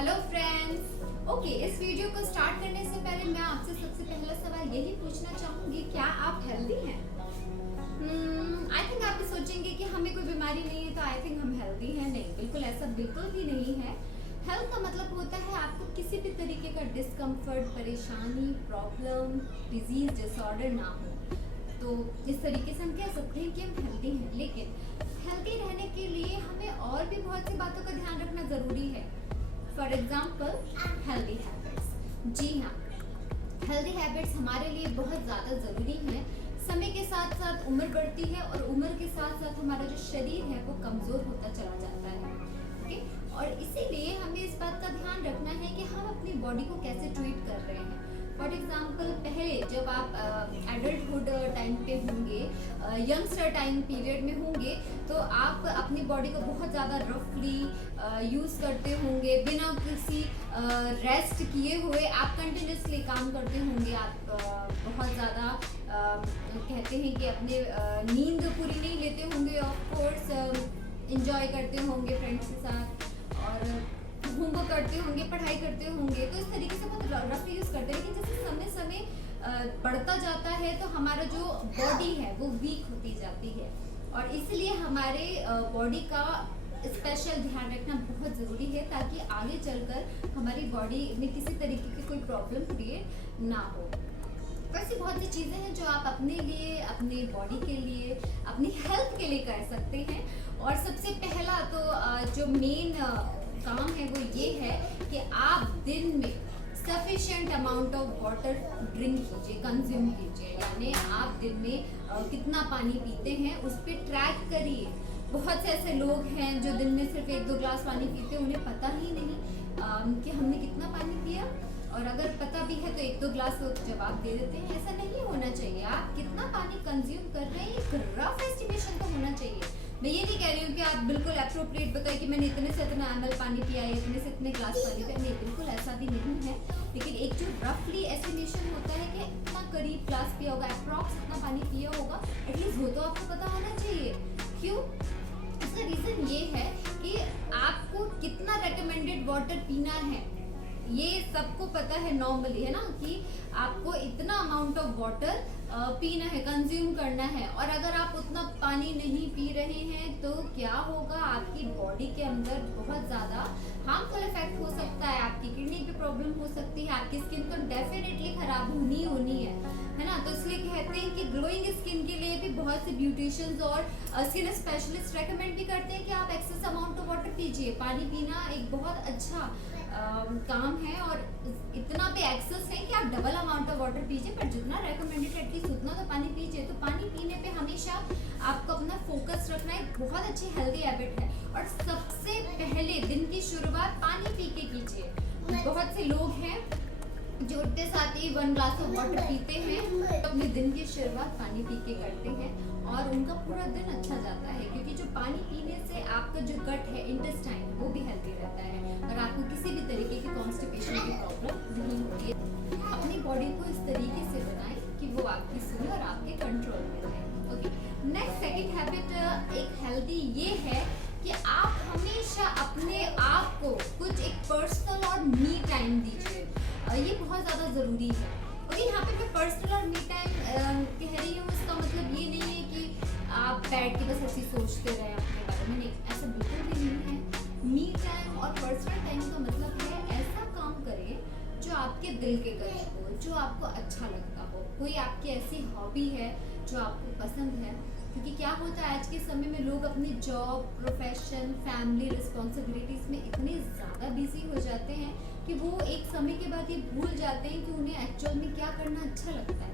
Hello friends. Okay, इस video को start करने से पहले मैं आपसे सबसे पहला सवाल यही पूछना चाहूंगी, क्या आप हेल्दी हैं? आई थिंक आप भी सोचेंगे कि हमें कोई बीमारी नहीं है तो आई थिंक हम हेल्दी हैं। नहीं, बिल्कुल ऐसा बिल्कुल भी नहीं है। हेल्थ का मतलब होता है आपको किसी भी तरीके का डिस्कम्फर्ट, परेशानी, प्रॉब्लम, डिजीज, डिसऑर्डर ना हो। तो इस तरीके से हम कह सकते हैं कि हम हेल्दी हैं। लेकिन हेल्दी रहने के लिए हमें और भी बहुत सी बातों का ध्यान रखना ज़रूरी है। For example, healthy habits. जी हाँ, हेल्दी हैबिट्स हमारे लिए बहुत ज़्यादा ज़रूरी हैं। समय के साथ साथ उम्र बढ़ती है और उम्र के साथ साथ हमारा जो शरीर है वो कमज़ोर होता चला जाता है। ओके, और इसीलिए हमें इस बात का ध्यान रखना है कि हम अपनी बॉडी को कैसे ट्रीट कर रहे हैं। फॉर एग्जाम्पल, पहले जब आप एडल्टहुड टाइम पे होंगे, यंगस्टर टाइम पीरियड में होंगे, तो आप अपनी बॉडी को बहुत ज़्यादा रफली यूज़ करते होंगे। बिना किसी रेस्ट किए हुए आप कंटिन्यूसली काम करते होंगे। आप बहुत ज़्यादा कहते हैं कि अपने नींद पूरी नहीं लेते होंगे। ऑफ कोर्स इंजॉय करते होंगे फ्रेंड्स के साथ और होमवर्क करते होंगे, पढ़ाई करते होंगे। तो इस तरीके से बहुत रफली यूज़ करते हैं। लेकिन जैसे समय समय बढ़ता जाता है तो हमारा जो बॉडी है वो वीक होती जाती है और इसलिए हमारे बॉडी का स्पेशल ध्यान रखना बहुत ज़रूरी है ताकि आगे चलकर हमारी बॉडी में किसी तरीके की कोई प्रॉब्लम क्रिएट ना हो। वैसे बहुत सी चीज़ें हैं जो आप अपने लिए, अपने बॉडी के लिए, अपनी हेल्थ के लिए कर सकते हैं। और सबसे पहला तो जो मेन काम है वो ये है कि आप दिन में sufficient amount of water drink कीजिए, कंज्यूम कीजिए। यानी आप दिन में कितना पानी पीते हैं उस पर ट्रैक करिए। बहुत से ऐसे लोग हैं जो दिन में सिर्फ 1-2 ग्लास पानी पीते हैं, उन्हें पता ही नहीं कि हमने कितना पानी पिया। और अगर पता भी है तो 1-2 ग्लास को जवाब दे देते हैं। ऐसा नहीं होना चाहिए। आप कितना पानी कंज्यूम कर रहे हैं एक रफ एस्टिमेशन तो होना चाहिए। मैं ये नहीं कह रही हूँ कि आप बिल्कुल एप्रोप्रिएट बताइए कि मैंने इतने से इतना ml पानी पिया है, इतने से इतने ग्लास पानी पिया। नहीं, बिल्कुल ऐसा भी नहीं है। लेकिन एक जो रफली एस्टिमेशन होता है कि इतना करीब ग्लास पिया होगा, अप्रॉक्स इतना पानी पिया होगा, एटलीस्ट वो तो आपको पता होना चाहिए। क्यों? इसका रीज़न ये है कि आपको कितना रेकमेंडेड वाटर पीना है ये सबको पता है नॉर्मली, है ना, कि आपको इतना अमाउंट ऑफ वाटर पीना है, कंज्यूम करना है। और अगर आप उतना पानी नहीं पी रहे हैं तो क्या होगा, आपकी बॉडी के अंदर बहुत ज़्यादा हार्मफुल इफेक्ट हो सकता है। आपकी किडनी पे प्रॉब्लम हो सकती है, आपकी स्किन तो डेफिनेटली खराब होनी है ना। तो इसलिए कहते हैं कि ग्लोइंग स्किन के लिए भी बहुत से ब्यूटिशियंस और स्किन स्पेशलिस्ट रेकमेंड भी करते हैं कि आप एक्सेस अमाउंट ऑफ वाटर पीजिए। पानी पीना एक बहुत अच्छा काम है और इतना भी एक्सेस है कि आप डबल अमाउंट ऑफ वाटर पीजिए, पर जितना रेकमेंडेड एटलीस्ट उतना तो पानी पीजिए। तो पानी पीने पे हमेशा आपको अपना फोकस रखना एक बहुत अच्छी हेल्दी हैबिट है। और सबसे पहले दिन की शुरुआत पानी पी के कीजिए। बहुत से लोग हैं जो उठते साथ ही 1 ग्लास ऑफ वाटर पीते हैं, तो अपने दिन की शुरुआत पानी पी के करते हैं और उनका पूरा दिन अच्छा जाता है। क्योंकि जो पानी पीने से आपका जो गट है, इंटेस्टाइन, वो भी हेल्दी रहता है और आपको किसी भी तरीके की कॉन्स्टिपेशन की प्रॉब्लम नहीं होती है। अपनी बॉडी को इस तरीके से बनाएं कि वो आपकी सुने और आपके कंट्रोल में रहे। ओके, नेक्स्ट सेकंड हैबिट एक हेल्दी ये है कि आप हमेशा अपने आप को कुछ एक पर्सनल और मी टाइम दीजिए। ये बहुत ज़्यादा ज़रूरी है। और यहाँ पे मैं पर्सनल और मी टाइम कह रही हूँ, इसका मतलब ये नहीं है कि आप बैठ के बस ऐसे सोचते रहें अपने बारे में। नहीं, ऐसा बिल्कुल भी नहीं है। मी टाइम और पर्सनल टाइम का मतलब है ऐसा काम करें जो आपके दिल के करीब हो, जो आपको अच्छा लगता हो। कोई आपकी ऐसी हॉबी है जो आपको पसंद है। क्योंकि क्या होता है आज के समय में लोग अपनी जॉब, प्रोफेशन, फैमिली रिस्पॉन्सिबिलिटीज़ में इतने ज़्यादा बिजी हो जाते हैं कि वो एक समय के बाद ये भूल जाते हैं कि उन्हें एक्चुअल में क्या करना अच्छा लगता है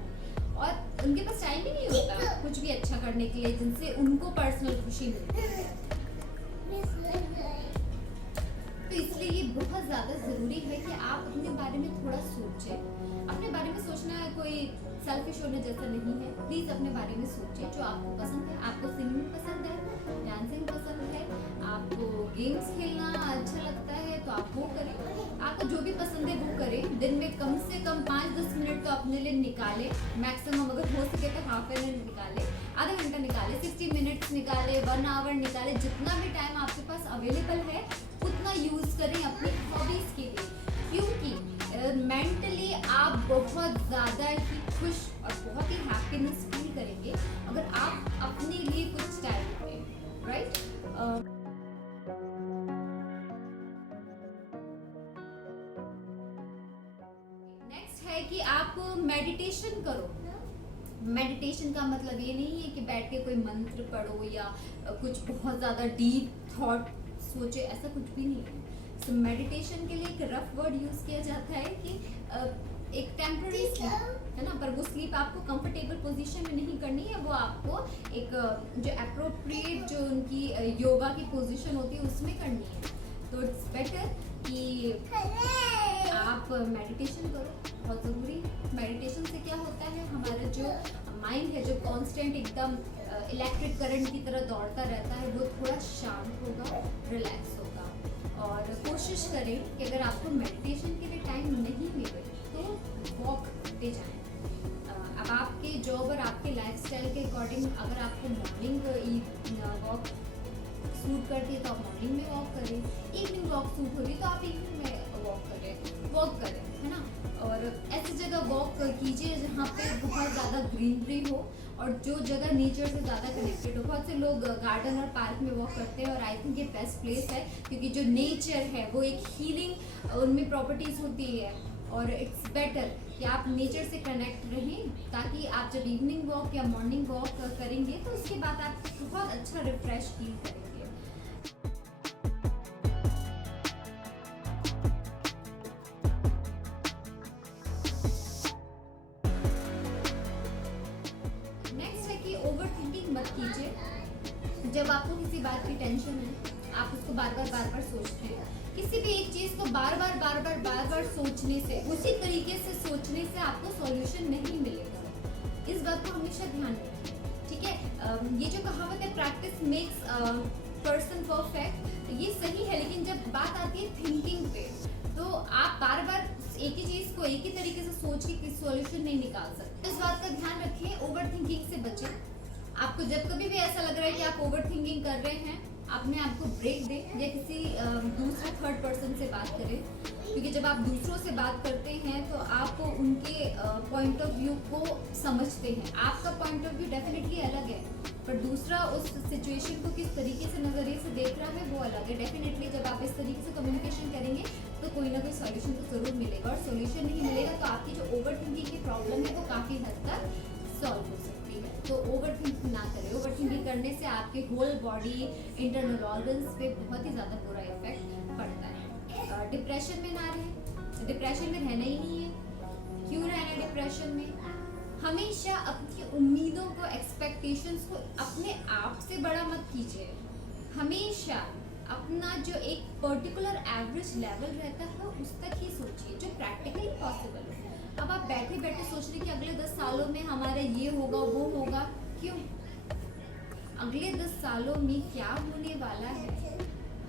और उनके पास टाइम ही नहीं होता कुछ भी अच्छा करने के लिए जिनसे उनको पर्सनल खुशी मिलती है। तो इसलिए ये बहुत ज़्यादा ज़रूरी है कि आप अपने बारे में थोड़ा सोचें। अपने बारे में सोचना कोई सेल्फिश होने जैसा नहीं है। प्लीज़ अपने बारे में सोचिए जो आपको पसंद है। आपको सिंगिंग पसंद है, डांसिंग पसंद है, आपको गेम्स खेलना अच्छा लगता है तो आप वो करें। आपको जो भी पसंद है वो करें। दिन में कम से कम 5-10 मिनट तो अपने लिए निकालें। मैक्सिमम अगर हो सके तो हाफ एन आवर निकालें, आधा घंटा निकालें, 60 मिनट्स निकालें, 1 आवर निकालें। जितना भी टाइम आपके पास अवेलेबल है उतना यूज़ करें अपनी हॉबीज़ के बहुत ज़्यादा ही खुश और बहुत ही हैप्पीनेस फील करेंगे अगर आप अपने लिए कुछ टाइम दें, राइट? नेक्स्ट है कि आप मेडिटेशन करो। मेडिटेशन का मतलब ये नहीं है कि बैठ के कोई मंत्र पढ़ो या कुछ बहुत ज़्यादा डीप थॉट सोचे, ऐसा कुछ भी नहीं है। सो मेडिटेशन के लिए एक रफ वर्ड यूज़ किया जाता है कि एक टेम्पररी स्लीप है ना, पर वो स्लीप आपको कंफर्टेबल पोजीशन में नहीं करनी है, वो आपको एक जो अप्रोप्रिएट जो उनकी योगा की पोजीशन होती है उसमें करनी है। तो इट्स बेटर कि आप मेडिटेशन करो, बहुत ज़रूरी है। मेडिटेशन से क्या होता है, हमारा जो माइंड है जो कांस्टेंट एकदम इलेक्ट्रिक करंट की तरह दौड़ता रहता है वो थोड़ा शांत होगा, रिलैक्स होगा। और कोशिश करें कि अगर आपको मेडिटेशन के लिए टाइम नहीं मिले तो वॉक पे जाएं। अब आपके जॉब और आपके लाइफस्टाइल के अकॉर्डिंग अगर आपको मॉर्निंग वॉक सूट करती है तो आप मॉर्निंग में वॉक करें, इवनिंग वॉक सूट हो रही है तो आप इवनिंग में वॉक करें, है ना। और ऐसी जगह वॉक कीजिए जहाँ पे बहुत ज़्यादा ग्रीनरी हो और जो जगह नेचर से ज़्यादा कनेक्टेड हो। बहुत से लोग गार्डन और पार्क में वॉक करते हैं और आई थिंक ये बेस्ट प्लेस है क्योंकि जो नेचर है वो एक हीलिंग उनमें प्रॉपर्टीज़ होती है और इट्स बेटर कि आप नेचर से कनेक्ट रहें ताकि आप जब इवनिंग वॉक या मॉर्निंग वॉक करेंगे तो उसके बाद आप बहुत अच्छा रिफ्रेश फील करेंगे। ओवर थिंकिंग मत कीजिए। जब आपको किसी बात की टेंशन है आप उसको बार बार सोचते हैं। किसी भी एक चीज़ को बार बार सोचने से, उसी तरीके से सोचने से आपको सॉल्यूशन नहीं मिलेगा। इस बात को हमेशा ध्यान रखें, ठीक है। ये जो कहावत है प्रैक्टिस मेक्स पर्सन परफेक्ट, ये सही है, लेकिन जब बात आती है थिंकिंग पे तो आप बार बार एक ही चीज़ को एक ही तरीके से सोच के किसी सॉल्यूशन नहीं निकाल सकते। इस बात का ध्यान रखें, ओवर थिंकिंग से बचें। आपको जब कभी भी ऐसा लग रहा है कि आप ओवर थिंकिंग कर रहे हैं, अपने आप को ब्रेक दें या किसी दूसरे थर्ड पर्सन से बात करें, क्योंकि जब आप दूसरों से बात करते हैं तो आप उनके पॉइंट ऑफ व्यू को समझते हैं। आपका पॉइंट ऑफ व्यू डेफिनेटली अलग है पर दूसरा उस सिचुएशन को किस तरीके से नज़रिए से देख रहा है वो अलग है। डेफिनेटली जब आप इस तरीके से कम्युनिकेशन करेंगे तो कोई ना कोई सॉल्यूशन तो ज़रूर मिलेगा, और सॉल्यूशन नहीं मिलेगा तो आपकी जो ओवर थिंकिंग की प्रॉब्लम है वो काफ़ी हद तक सॉल्व हो सकती है। तो ओवर थिंकिंग ना करें। ओवर थिंकिंग करने से आपके होल बॉडी, इंटरनल ऑर्गन्स पे बहुत ही ज़्यादा बुरा इफेक्ट पड़ता है। डिप्रेशन में ना रहें, डिप्रेशन में रहना ही नहीं है। क्यों रहना है डिप्रेशन में? हमेशा अपनी उम्मीदों को, एक्सपेक्टेशंस को अपने आप से बड़ा मत कीजिए। हमेशा अपना जो एक पर्टिकुलर एवरेज लेवल रहता है उस तक ही सोचिए जो प्रैक्टिकली पॉसिबल है। अब आप बैठे बैठे सोच रहे कि अगले 10 सालों में हमारा ये होगा वो होगा, क्यों? अगले 10 सालों में क्या होने वाला है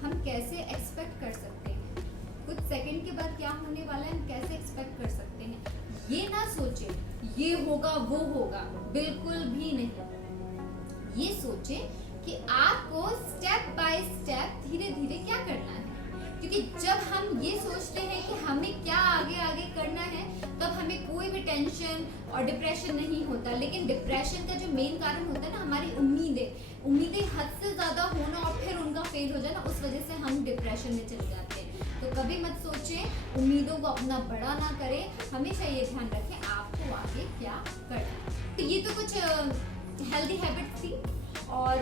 हम कैसे एक्सपेक्ट कर सकते हैं? कुछ सेकंड के बाद क्या होने वाला है हम कैसे एक्सपेक्ट कर सकते हैं? ये ना सोचे ये होगा वो होगा, बिल्कुल भी नहीं। ये सोचे कि आपको स्टेप बाय स्टेप धीरे धीरे क्या करना है, क्योंकि जब हम ये सोचते हैं कि हमें क्या आगे आगे करना है तब हमें कोई भी टेंशन और डिप्रेशन नहीं होता। लेकिन डिप्रेशन का जो मेन कारण होता है ना हमारी उम्मीदें हद से ज़्यादा होना और फिर उनका फेल हो जाना, उस वजह से हम डिप्रेशन में चले जाते हैं। तो कभी मत सोचें, उम्मीदों को अपना बड़ा ना करें। हमेशा ये ध्यान रखें आपको आगे क्या करना है। तो ये तो कुछ हेल्दी हैबिट्स थी और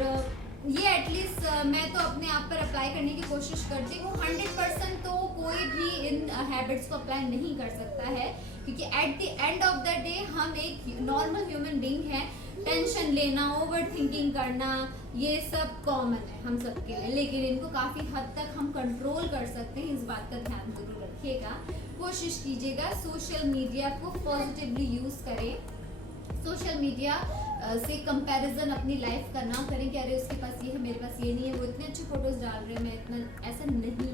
ये एटलीस्ट मैं तो अपने आप पर अप्लाई करने की कोशिश करती हूँ। 100% तो कोई भी इन हैबिट्स को अप्लाई नहीं कर सकता है, क्योंकि at the end of the day हम एक नॉर्मल ह्यूमन बीइंग हैं। टेंशन लेना, ओवर थिंकिंग करना, ये सब कॉमन है हम सबके लिए, लेकिन इनको काफ़ी हद तक हम कंट्रोल कर सकते हैं। इस बात का ध्यान जरूर रखिएगा। कोशिश कीजिएगा सोशल मीडिया को पॉजिटिवली यूज़ करें। सोशल मीडिया से कंपैरिजन अपनी लाइफ का ना करें कि अरे उसके पास ये है मेरे पास ये नहीं है, वो इतने अच्छे फोटोज डाल रहे हैं मैं इतना, ऐसा नहीं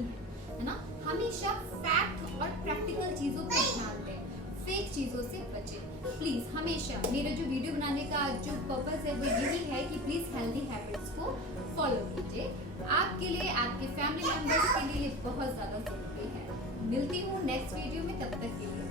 है ना। हमेशा फैक्ट और प्रैक्टिकल चीज़ों पर ध्यान दें, फेक चीज़ों से बचें प्लीज़। हमेशा मेरा जो वीडियो बनाने का जो पर्पस है वो यही है कि प्लीज़ हेल्दी हैबिट्स को फॉलो कीजिए। आपके लिए, आपके फैमिली मेम्बर्स के लिए बहुत ज़्यादा ज़रूरी है। मिलती हूँ नेक्स्ट वीडियो में, तब तक के लिए